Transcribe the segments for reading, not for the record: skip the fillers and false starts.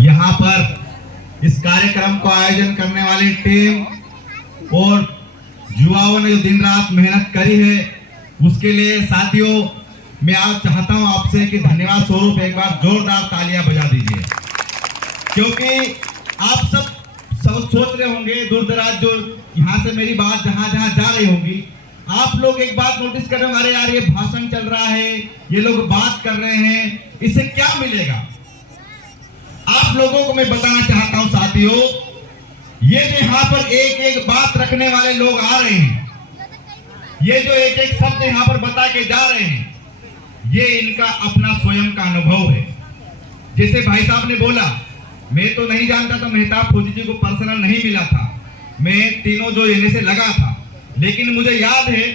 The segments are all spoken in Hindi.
यहाँ पर इस कार्यक्रम को आयोजन करने वाली टीम और युवाओं ने जो दिन रात मेहनत करी है उसके लिए साथियों मैं आज चाहता हूं आपसे कि धन्यवाद स्वरूप एक बार जोरदार तालियां बजा दीजिए, क्योंकि आप सब सोच रहे होंगे दूर दराज जो यहाँ से मेरी बात जहां जहां जा रही होगी, आप लोग एक बात नोटिस कर रहे होंगे, अरे यार ये भाषण चल रहा है, ये लोग बात कर रहे हैं, इससे क्या मिलेगा। आप लोगों को मैं बताना चाहता हूं साथियों, ये जो यहाँ पर एक एक बात रखने वाले लोग आ रहे हैं, ये जो एक एक शब्द यहाँ पर बता के जा रहे हैं, ये इनका अपना स्वयं का अनुभव है। जैसे भाई साहब ने बोला, मैं तो नहीं जानता था, मेहताब फौजी जी को पर्सनल नहीं मिला था, मैं तीनों जो इन्हें से लगा था, लेकिन मुझे याद है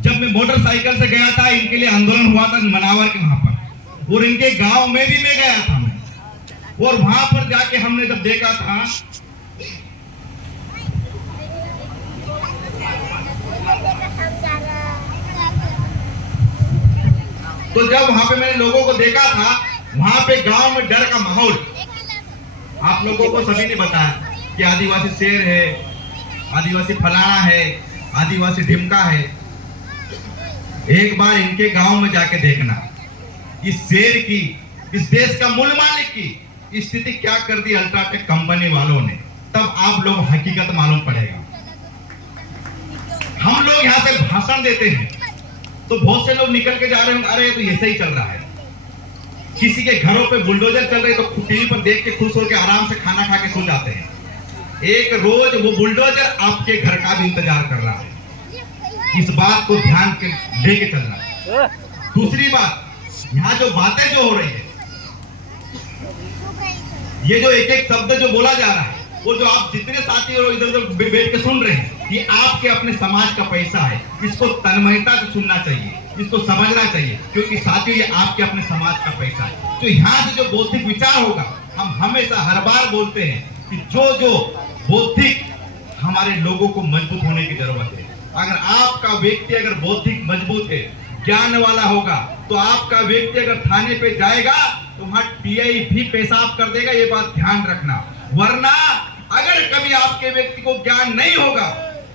जब मैं मोटरसाइकिल से गया था, इनके लिए आंदोलन हुआ था मनावर के वहां पर, और इनके गांव में भी मैं गया था मैं, और वहां पर जाके हमने जब देखा था तो जब वहां पे मैंने लोगों को देखा था, वहां पे गांव में डर का माहौल, आप लोगों को सभी ने बताया कि आदिवासी शेर है, आदिवासी फलाना है, आदिवासी ढिमका है। एक बार इनके गांव में जाके देखना, इस शेर की, इस देश का मूल मालिक की स्थिति क्या कर दी अल्ट्राटेक कंपनी वालों ने, तब आप लोग हकीकत मालूम पड़ेगा। हम लोग यहाँ से भाषण देते हैं तो बहुत से लोग निकल के जा रहे हैं, अरे तो ऐसे ही चल रहा है। किसी के घरों पे बुलडोजर चल रहे तो टीवी पर देख के खुश होकर आराम से खाना खा के सो जाते हैं। एक रोज वो बुलडोजर आपके घर का भी इंतजार कर रहा है, इस बात को ध्यान के लेके चलना। दूसरी बात, यहाँ जो बातें जो हो रही है, ये जो एक एक शब्द जो बोला जा रहा है, वो जो आप जितने साथी और इधर उधर बैठ के सुन रहे हैं, ये आपके अपने समाज का पैसा है। इसको तन्मयता से सुनना चाहिए, इसको समझना चाहिए, क्योंकि साथियों ये आपके अपने समाज का पैसा है। तो यहाँ से जो बौद्धिक विचार होगा, हम हमेशा हर बार बोलते हैं कि जो बौद्धिक हमारे लोगों को मजबूत होने की जरूरत है। अगर आपका व्यक्ति अगर बौद्धिक मजबूत है, ज्ञान वाला होगा, तो आपका व्यक्ति अगर थाने पे जाएगा तो वहां टीआई भी पेशाब कर देगा, ये बात ध्यान रखना। वरना अगर कभी आपके व्यक्ति को ज्ञान नहीं होगा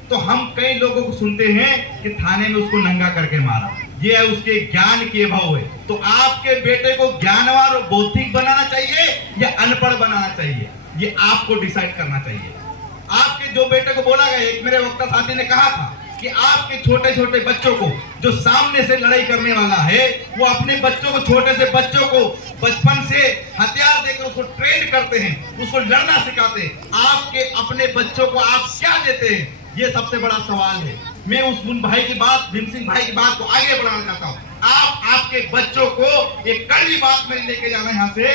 तो हम कई लोगों को सुनते हैं कि थाने में उसको नंगा करके मारा, ये है उसके ज्ञान के अभाव है। तो आपके बेटे को ज्ञानवान और बौद्धिक बनाना चाहिए या अनपढ़ बनाना चाहिए, ये आपको डिसाइड करना चाहिए। आपके जो बेटे को बोला गया, एक मेरे वक्ता साथी ने कहा था कि आपके छोटे छोटे बच्चों को जो सामने से लड़ाई करने वाला है, वो अपने बच्चों को, छोटे से बच्चों को बचपन से हथियार देकर उसको ट्रेन करते हैं, उसको लड़ना सिखाते हैं। आपके अपने बच्चों को आप क्या देते हैं, ये सबसे बड़ा सवाल है। मैं उस भाई की बात, भीम सिंह भाई की बात को आगे बढ़ाना चाहता हूँ। आप आपके बच्चों को एक कड़वी बात में लेके जाना, यहाँ से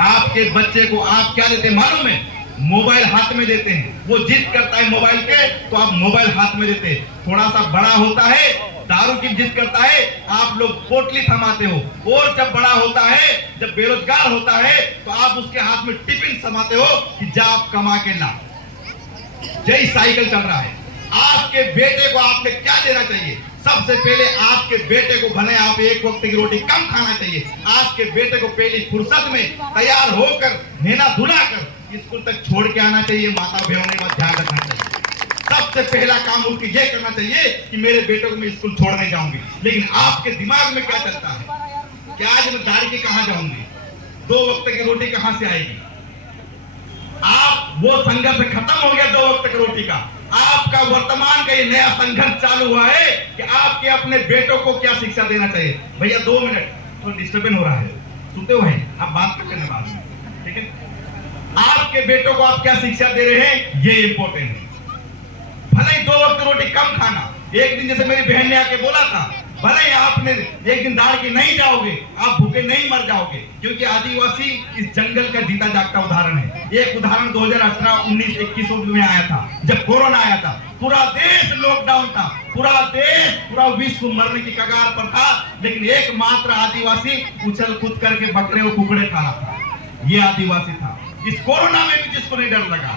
आपके बच्चे को आप क्या देते हैं मालूम है? मोबाइल हाथ में देते हैं। वो जिद करता है मोबाइल के, तो आप मोबाइल हाथ में देते हैं। थोड़ा सा बड़ा होता है, दारू की जिद करता है, आप लोग पोटली थमाते हो। और जब बड़ा होता है, जब बेरोजगार होता है, तो आप उसके हाथ में टिफिन थमाते हो कि जा आप कमा के ला। यही साइकिल चल रहा है। आपके बेटे को आपने क्या देना चाहिए? सबसे पहले आपके बेटे को, भले आप एक वक्त की रोटी कम खाना चाहिए, आपके बेटे को पहली फुर्सत में तैयार होकर, नहला धुला कर स्कूल तक छोड़ के आना चाहिए। माता बहनों ने बात ध्यान रखना चाहिए। सबसे पहला काम उनकी ये करना चाहिए कि मेरे बेटे को मैं स्कूल छोड़ने जाऊंगी। लेकिन आपके दिमाग में क्या चलता है कि आज मैं दाढ़ी के कहां जाऊंगी, 2 वक्त की रोटी कहां से आएगी? आप वो संघर्ष खत्म हो गया 2 वक्त की रोटी का। आपका वर्तमान का ये नया संघर्ष चालू हुआ है कि आपके अपने बेटों को क्या शिक्षा देना चाहिए। भैया 2 मिनट, तो डिस्टर्बेंस हो रहा है, सुनते हो भाई, आप बात करते हैं बाद में, ठीक है? आपके बेटों को आप क्या शिक्षा दे रहे हैं, ये इंपॉर्टेंट है। भले ही 2 वक्त रोटी कम खाना। एक दिन जैसे मेरी बहन ने आके बोला था, भले ही आपने एक दिन दाढ़ के नहीं जाओगे, आप भूखे नहीं मर जाओगे, क्योंकि आदिवासी इस जंगल का जीता जागता उदाहरण है। एक उदाहरण 2018, 19, 21 में आया था, जब कोरोना आया था। पूरा देश लॉकडाउन था, पूरा देश, पूरा विश्व मरने की कगार पर था, लेकिन एकमात्र आदिवासी उछल कूद करके बकरे और कुकड़े खा रहा था। ये आदिवासी था। इस कोरोना में भी जिसको नहीं डर लगा,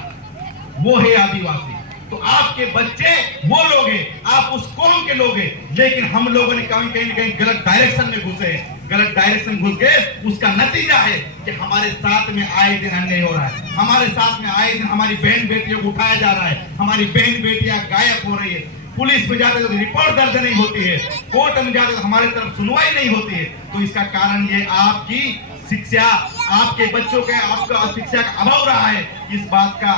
वो है आदिवासी। तो आपके बच्चे वो लोग हैं, आप उस कौम के लोग हैं, लेकिन हम लोगों ने कहीं न कहीं गलत डायरेक्शन में घुसे हैं। गलत डायरेक्शन घुस गए, उसका नतीजा है कि हमारे साथ में आए दिन अन्याय हो रहा है, हमारे साथ में आए दिन हमारी बहन बेटियों को उठाया जा रहा है, हमारी बहन बेटियां गायब हो रही है, पुलिस में जाते तो रिपोर्ट दर्ज नहीं होती है, कोर्ट में जाते तो हमारी तरफ सुनवाई नहीं होती है। तो इसका कारण ये आपकी शिक्षा, आपके बच्चों के आपका शिक्षा का अभाव रहा है, इस बात का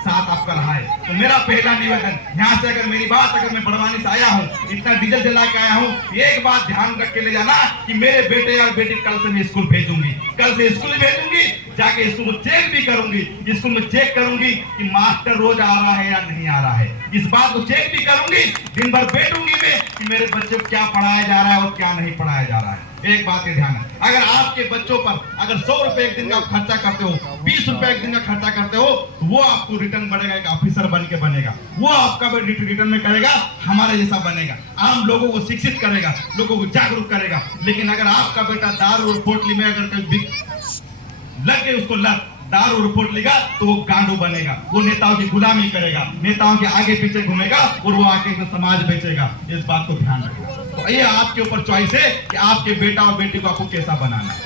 साथ आपका रहा है। तो मेरा पहला निवेदन, यहाँ से अगर मेरी बात, अगर मैं बड़वानी से आया हूँ, इतना डीजल जला के आया हूँ, एक बात ध्यान रख के ले जाना कि मेरे बेटे और बेटी कल से मैं स्कूल भेजूंगी, कल से स्कूल भेजूंगी, जाके स्कूल में चेक भी करूंगी, स्कूल में चेक करूंगी कि मास्टर रोज आ रहा है या नहीं आ रहा है, इस बात को चेक भी करूंगी, दिन भर बैठूंगी मैं कि मेरे बच्चे को क्या पढ़ाया जा रहा है और क्या नहीं पढ़ाया जा रहा है। एक बात का ध्यान है, अगर आपके बच्चों पर अगर 100 रुपए एक दिन का खर्चा करते हो, 20 रुपए एक दिन का खर्चा करते हो, तो वो आपको रिटर्न बढ़ेगा, एक ऑफिसर बन के बनेगा, वो आपका रिटर्न में करेगा, हमारे जैसा बनेगा, आम लोगों को शिक्षित करेगा, लोगों को जागरूक करेगा। लेकिन अगर आपका बेटा दारू और पोटली में अगर लग गए, उसको लग दारू और रिपोर्ट लेगा, तो वो गांडू बनेगा, वो नेताओं की गुलामी करेगा, नेताओं के आगे पीछे घूमेगा और वो आके समाज बेचेगा। इस बात को ध्यान रखना। तो ये आपके ऊपर चॉइस है कि आपके बेटा और बेटी को आपको कैसा बनाना है।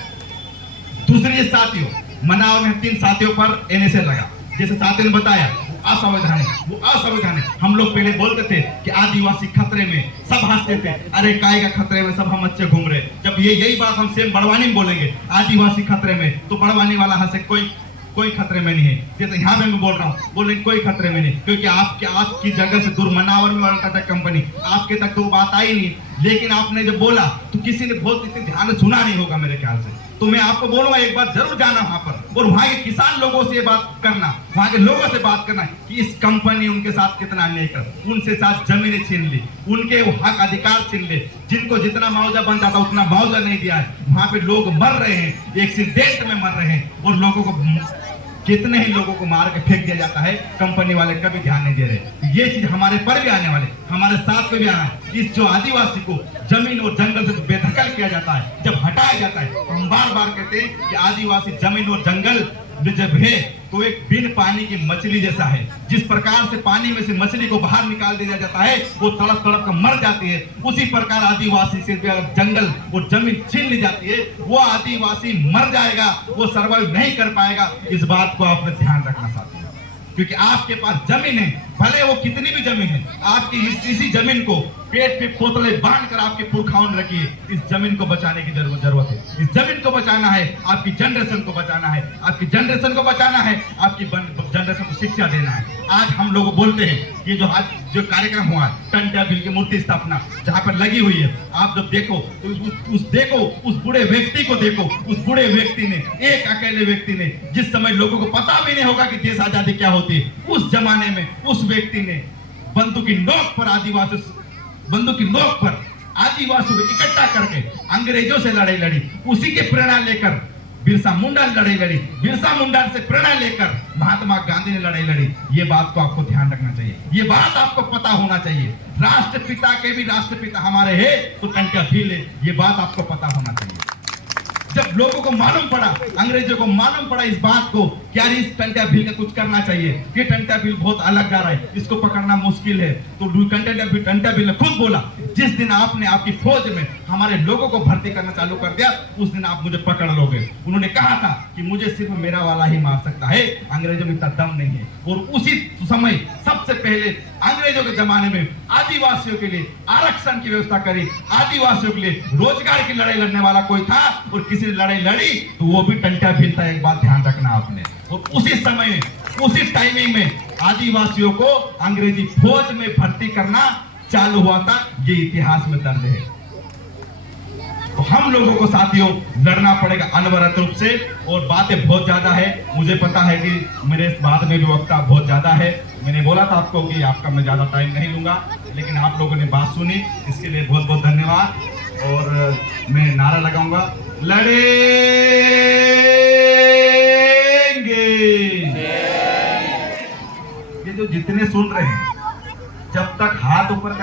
दूसरी साथियों, मनाव में 3 साथियों पर एनएसए लगा, जैसे साथियों ने बताया असंवैधानिक, वो असंवैधानिक। हम लोग पहले बोलते थे कि आदिवासी खतरे में, सब हंसते थे, अरे काय का खतरे में, सब हम अच्छे घूम रहे। जब यही बात हम सेम बड़वानी में बोलेंगे, आदिवासी खतरे में, तो बड़वानी वाला हंसे कोई खतरे में नहीं है। जैसे यहाँ पे मैं बोल रहा हूँ, बोलेंगे कोई खतरे में नहीं, क्योंकि आपकी जगह से दूर मनावर में अल्ट्राटेक कंपनी, आपके तक तो वो बात आई नहीं। लेकिन आपने जब बोला तो किसी ने बहुत इतने ध्यान से सुना नहीं होगा मेरे ख्याल से। तो मैं आपको बोलूंगा एक बार जरूर जाना वहां पर और वहां के किसान लोगों से बात करना, वहां के लोगों से बात करना कि इस कंपनी उनके साथ कितना अन्याय कर, उनसे साथ जमीनें छीन ली, उनके हक अधिकार छीन ले, जिनको जितना मुआवजा बनता था उतना मुआवजा नहीं दिया है। वहां पे लोग मर रहे हैं, एक्सीडेंट में मर रहे हैं, और लोगों को कितने ही लोगों को मार के फेंक दिया जाता है, कंपनी वाले कभी ध्यान नहीं दे रहे। ये चीज हमारे पर भी आने वाले, हमारे साथ में भी आना है। इस जो आदिवासी को जमीन और जंगल से बेदखल किया जाता है, जब हटाया जाता है, तो हम बार बार कहते हैं कि आदिवासी जमीन और जंगल जब है तो एक बिन पानी की मछली जैसा है। जिस प्रकार से पानी में से मछली को बाहर निकाल दिया जाता है, वो तड़प तड़प कर मर जाती है, उसी प्रकार आदिवासी से जंगल और जमीन छीन ली जाती है, वो आदिवासी मर जाएगा, वो सर्वाइव नहीं कर पाएगा। इस बात को आपने ध्यान रखना साथियों, क्योंकि आपके पास जमीन है, भले वो कितनी भी जमीन है, आपकी इसी जमीन को पेट पे पोतले बांध कर आपके पुरखाओं ने रखी है। इस जमीन को बचाने की जरूरत है, इस जमीन को बचाना है, आपकी जनरेशन को बचाना है, आपकी जनरेशन को बचाना है, आपकी जनरेशन को शिक्षा देना है। आज हम लोग बोलते हैं कि जो कार्यक्रम हुआ टंट्या बिल की मूर्ति स्थापना जहाँ पर लगी हुई है, आप जब देखो तो उस बूढ़े व्यक्ति को देखो, उस बूढ़े व्यक्ति ने, एक अकेले व्यक्ति ने, जिस समय लोगों को पता भी नहीं होगा कि देश आजादी क्या होती है, उस जमाने में उस व्यक्ति ने बंदूक की नोक पर आदिवासियों को इकट्ठा करके अंग्रेजों से लड़ाई लड़ी। उसी के प्रेरणा लेकर बिरसा मुंडा लड़ाई लड़ी, बिरसा मुंडा से प्रेरणा लेकर महात्मा गांधी ने लड़ाई लड़ी। ये बात को आपको ध्यान रखना चाहिए, ये बात आपको पता होना चाहिए। राष्ट्रपिता के भी राष्ट्रपिता हमारे हैं तो टंट्या भील है, ये बात आपको पता होना चाहिए। जब लोगों को मालूम पड़ा, अंग्रेजों को मालूम पड़ा इस बात को कि यार इस टंट्या भील का कुछ करना चाहिए, ये टंट्या भील बहुत अलग जा रहा है, इसको पकड़ना मुश्किल है, तो टंट्या भील ने खुद बोला, जिस दिन आपने आपकी फौज में हमारे लोगों को भर्ती करना चालू कर दिया, उस दिन आप मुझे पकड़ लोगे। उन्होंने कहा था कि मुझे सिर्फ मेरा वाला ही मार सकता है, अंग्रेजों में इतना दम नहीं है। और उसी समय सबसे पहले अंग्रेजों के जमाने में आदिवासियों के लिए आरक्षण की व्यवस्था करी, आदिवासियों के लिए रोजगार की लड़ाई लड़ने वाला कोई था और किसी ने लड़ाई लड़ी तो वो भी टंट्या भील था। एक बात ध्यान रखना आपने। और उसी समय में, उसी टाइमिंग में आदिवासियों को अंग्रेजी फौज में भर्ती करना चालू हुआ था, ये इतिहास में दर्ज है। तो हम लोगों को साथियों लड़ना पड़ेगा अनवरत रूप से, और बातें बहुत ज्यादा है, मुझे पता है कि मेरे बाद में भी वक्ता बहुत ज्यादा है। मैंने बोला था आपको कि आपका मैं ज्यादा टाइम नहीं लूंगा, लेकिन आप लोगों ने बात सुनी, इसके लिए बहुत बहुत धन्यवाद। और मैं नारा लगाऊंगा, लड़ेंगे। ये जो जितने सुन रहे हैं, जब तक हाथ ऊपर